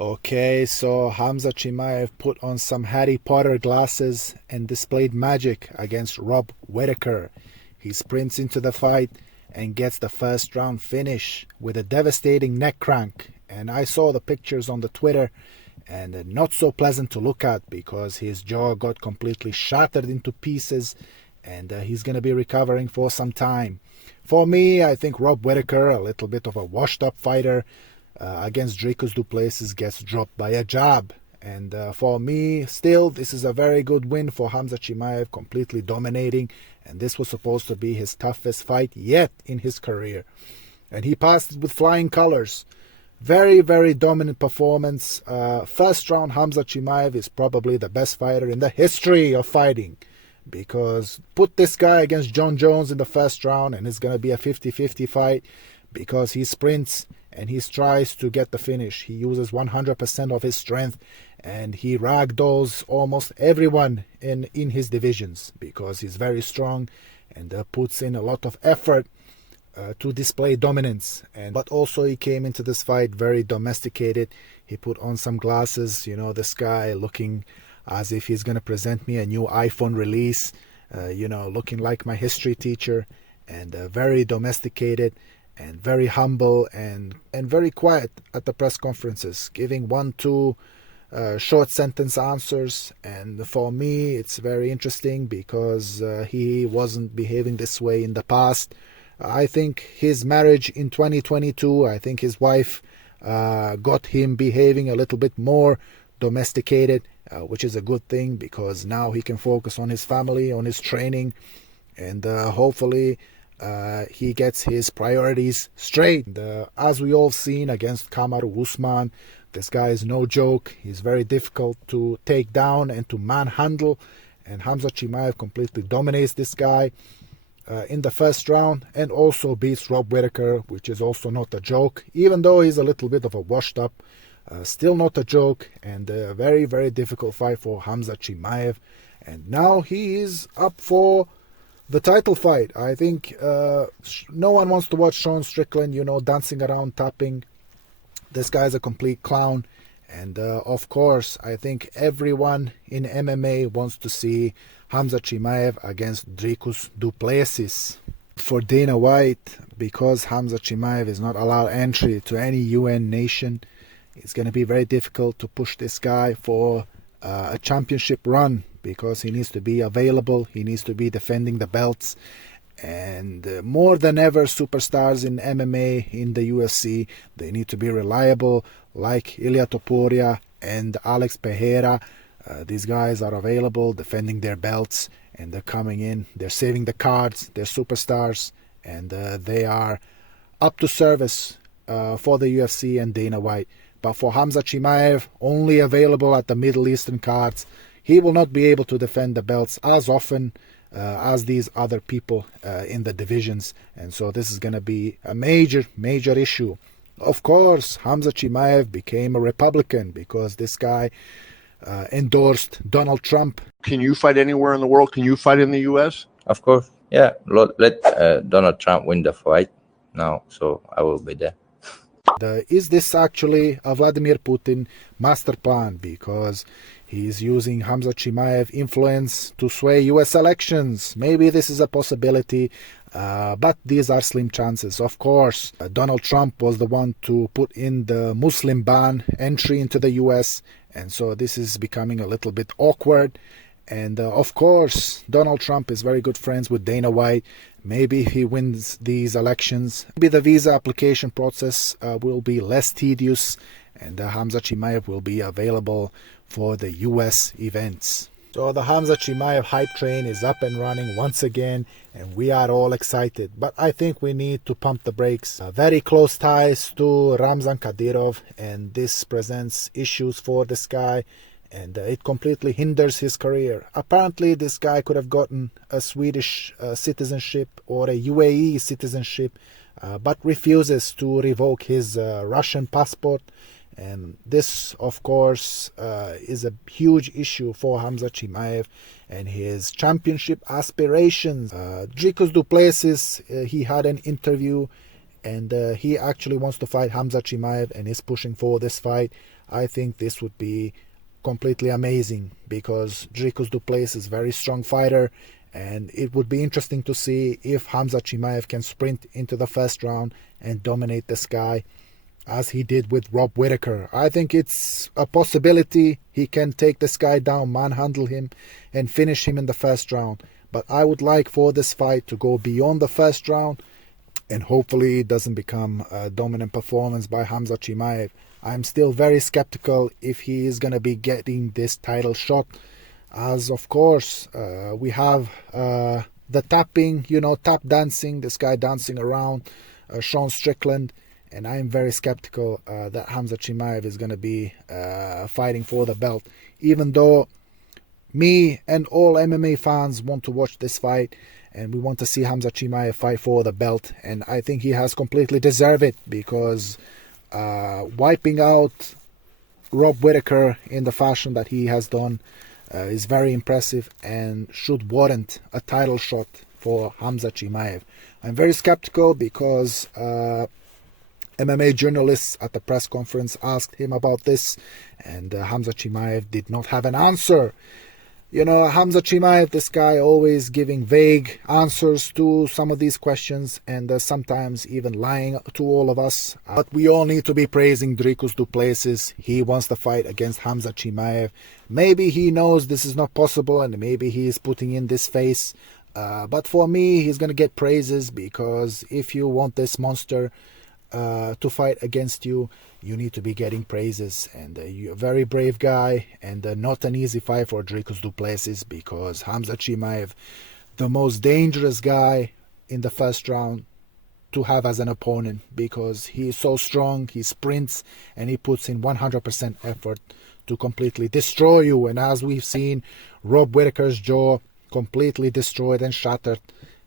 Okay, so Khamzat Chimaev put on some Harry Potter glasses and displayed magic against Rob Whittaker. He sprints into the fight and gets the first round finish with a devastating neck crank. And I saw the pictures on the Twitter, and not so pleasant to look at because his jaw got completely shattered into pieces, and he's going to be recovering for some time. For me, I think Rob Whittaker, a little bit of a washed-up fighter, against Dricus du Plessis, gets dropped by a jab. And for me, still, this is a very good win for Khamzat Chimaev, completely dominating. And this was supposed to be his toughest fight yet in his career. And he passed it with flying colors. Very, very dominant performance. First round, Khamzat Chimaev is probably the best fighter in the history of fighting. Because put this guy against John Jones in the first round and it's going to be a 50-50 fight because he sprints and he tries to get the finish. He uses 100% of his strength and he ragdolls almost everyone in his divisions because he's very strong and puts in a lot of effort to display dominance. But also he came into this fight very domesticated. He put on some glasses, this guy looking as if he's going to present me a new iPhone release, looking like my history teacher, and very domesticated and very humble and very quiet at the press conferences, giving 1-2 short sentence answers. And for me, it's very interesting because he wasn't behaving this way in the past. I think his marriage in 2022, I think his wife got him behaving a little bit more domesticated, which is a good thing because now he can focus on his family, on his training, and hopefully he gets his priorities straight. As we all seen against Kamaru Usman, this guy is no joke. He's very difficult to take down and to manhandle, and Khamzat Chimaev completely dominates this guy in the first round and also beats Rob Whittaker, which is also not a joke, even though he's a little bit of a washed up. Still not a joke, and a very, very difficult fight for Khamzat Chimaev. And now he is up for the title fight. I think no one wants to watch Sean Strickland, dancing around, tapping. This guy's a complete clown. And of course, I think everyone in MMA wants to see Khamzat Chimaev against Dricus du Plessis. For Dana White, because Khamzat Chimaev is not allowed entry to any UN nation, it's going to be very difficult to push this guy for a championship run because he needs to be available. He needs to be defending the belts. And more than ever, superstars in MMA, in the UFC, they need to be reliable, like Ilia Topuria and Alex Pereira. These guys are available, defending their belts, and they're coming in. They're saving the cards. They're superstars, and they are up to service for the UFC and Dana White. But for Khamzat Chimaev, only available at the Middle Eastern cards, he will not be able to defend the belts as often as these other people in the divisions. And so this is going to be a major, major issue. Of course, Khamzat Chimaev became a Republican because this guy endorsed Donald Trump. Can you fight anywhere in the world? Can you fight in the U.S.? Of course, yeah. Let Donald Trump win the fight now, so I will be there. Is this actually a Vladimir Putin master plan? Because he's using Khamzat Chimaev influence to sway U.S. elections. Maybe this is a possibility, but these are slim chances. Of course, Donald Trump was the one to put in the Muslim ban entry into the U.S., and so this is becoming a little bit awkward. And of course, Donald Trump is very good friends with Dana White. Maybe if he wins these elections, maybe the visa application process will be less tedious, and Khamzat Chimaev will be available for the U.S. events. So the Khamzat Chimaev hype train is up and running once again, and we are all excited. But I think we need to pump the brakes. Very close ties to Ramzan Kadyrov, and this presents issues for this guy, and it completely hinders his career. Apparently, this guy could have gotten a Swedish citizenship or a UAE citizenship, but refuses to revoke his Russian passport. And this, of course, is a huge issue for Khamzat Chimaev and his championship aspirations. Dricus du Plessis, he had an interview and he actually wants to fight Khamzat Chimaev and is pushing for this fight. I think this would be completely amazing because Dricus du Plessis is a very strong fighter, and it would be interesting to see if Khamzat Chimaev can sprint into the first round and dominate this guy as he did with Rob Whittaker. I think it's a possibility he can take this guy down, manhandle him, and finish him in the first round. But I would like for this fight to go beyond the first round, and hopefully it doesn't become a dominant performance by Khamzat Chimaev. I'm still very skeptical if he is going to be getting this title shot, as of course we have the tapping, tap dancing, this guy dancing around, Sean Strickland, and I'm very skeptical that Khamzat Chimaev is going to be fighting for the belt, even though me and all MMA fans want to watch this fight and we want to see Khamzat Chimaev fight for the belt, and I think he has completely deserved it because wiping out Rob Whittaker in the fashion that he has done is very impressive and should warrant a title shot for Khamzat Chimaev. I'm very skeptical because MMA journalists at the press conference asked him about this, and Khamzat Chimaev did not have an answer. Khamzat Chimaev, this guy always giving vague answers to some of these questions, and sometimes even lying to all of us. But we all need to be praising Dricus du Plessis. He wants the fight against Khamzat Chimaev. Maybe he knows this is not possible, and maybe he is putting in this face. But for me, he's going to get praises, because if you want this monster to fight against you, you need to be getting praises. And you're a very brave guy, and not an easy fight for Dricus du Plessis, because Khamzat Chimaev, the most dangerous guy in the first round to have as an opponent, because he is so strong, he sprints, and he puts in 100% effort to completely destroy you. And as we've seen, Rob Whittaker's jaw completely destroyed and shattered.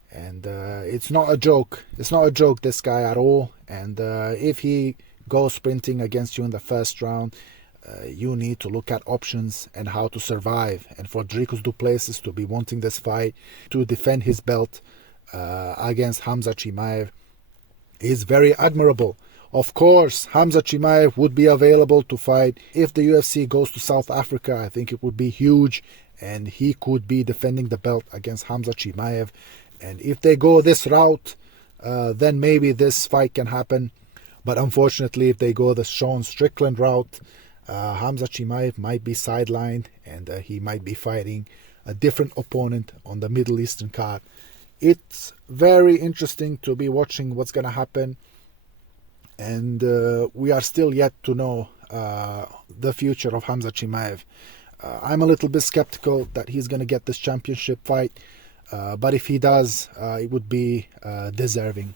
And it's not a joke. It's not a joke, this guy, at all. And if he goes sprinting against you in the first round, you need to look at options and how to survive. And for Dricus du Plessis to be wanting this fight to defend his belt against Khamzat Chimaev is very admirable. Of course, Khamzat Chimaev would be available to fight if the UFC goes to South Africa. I think it would be huge, and he could be defending the belt against Khamzat Chimaev. And if they go this route, then maybe this fight can happen. But unfortunately, if they go the Sean Strickland route, Khamzat Chimaev might be sidelined, and he might be fighting a different opponent on the Middle Eastern card. It's very interesting to be watching what's going to happen. And we are still yet to know the future of Khamzat Chimaev. I'm a little bit skeptical that he's going to get this championship fight. But if he does, it would be deserving.